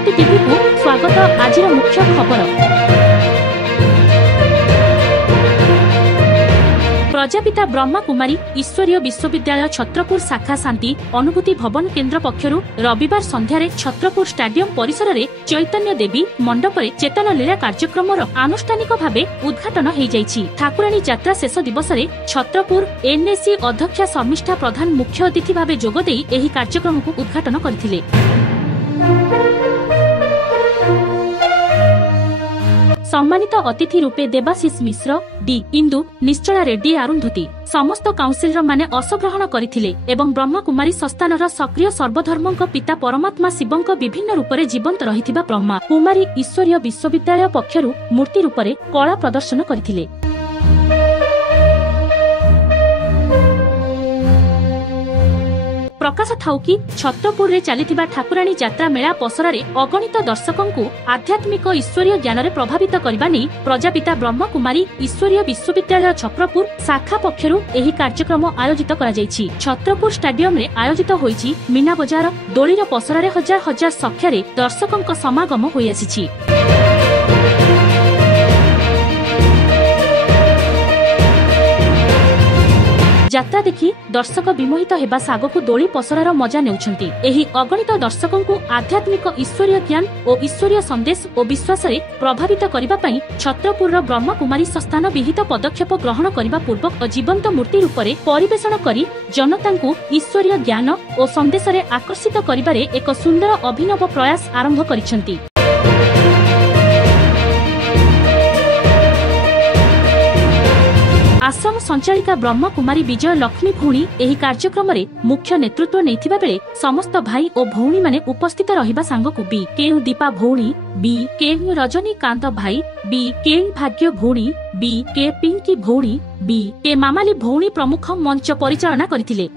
जनती टीवी को स्वागत। आज मुख्य खबर। प्रजापिता ब्रह्मा कुमारी ईश्वरीय विश्वविद्यालय छत्रपुर शाखा शांति अनुभूति भवन केन्द्र पक्षरु रविवार संध्यारे छत्रपुर स्टाडियम परिसर में चैतन्य देवी मंडप चेतन लीला कार्यक्रम आनुष्ठानिक भावे उद्घाटन हो जाइछि। ठाकुराणी यात्रा शेष दिवस में छत्रपुर एनएसी अध्यक्षा शर्मिष्ठा प्रधान मुख्य अतिथि भावे जोगदेई एही कार्यक्रम को उद्घाटन करथिले। सम्मानित अतिथि रूपे देवाशीष मिश्र, डी इंदु, निश्चला रेड्डी, अरुंधति समस्त काउंसिलर माने अंशग्रहण करथिले एवं ब्रह्मा कुमारी संस्थानर सक्रिय सर्वधर्मक पिता परमात्मा शिवंक विभिन्न रूपरे जीवंत रहिथिबा ब्रह्मा कुमारी ईश्वरीय विश्वविद्यालय पक्षरु मूर्ति रूपरे कला प्रदर्शन करथिले। प्रकाश थाउकी छत्रपुर रे चलीथिबा ठाकुराणी यात्रा मेला पसरा रे अगणित दर्शकों को आध्यात्मिक ईश्वरीय ज्ञान रे प्रभावित करबा नै प्रजापिता ब्रह्मा कुमारी ईश्वरीय विश्वविद्यालय छत्रपुर शाखा पक्षरु एही कार्यक्रम आयोजित करा जायछि। छत्रपुर स्टाडियम रे आयोजित होईछि मीना बजार दोलीर पसरा रे हजार हजार संख्या रे दर्शकों समागम होई आसीछि। यात्रा देखि दर्शक विमोहित हेबा सागकु दोली पसरार मजा नेउछंती। एही अगणित दर्शकों को आध्यात्मिक ईश्वरीय ज्ञान और ईश्वरीय संदेश और विश्वास रे प्रभावित करिबा पई छत्रपुर ब्रह्मा कुमारी संस्थान विहित पदक्षेप ग्रहण करिबा पूर्वक जीवंत मूर्ति रूपरे परिवेषण करी जनता को ईश्वरीय ज्ञान और संदेश रे आकर्षित करिबारे एक सुंदर अभिनव प्रयास आरंभ करिसंती। आश्रम संचालिका ब्रह्मा कुमारी विजय लक्ष्मी भौणी एही कार्यक्रम रे मुख्य नेतृत्व नैथिबा बेले समस्त भाई और भौणी माने उपस्थित रहिबा सांगकु बी के दीपा भौणी, बी के रजनीकांत भाई, बी के भाग्य भौणी, बी के पिंकी भौणी, बी के मामाली भौणी प्रमुख मंच परिचालना करथिले।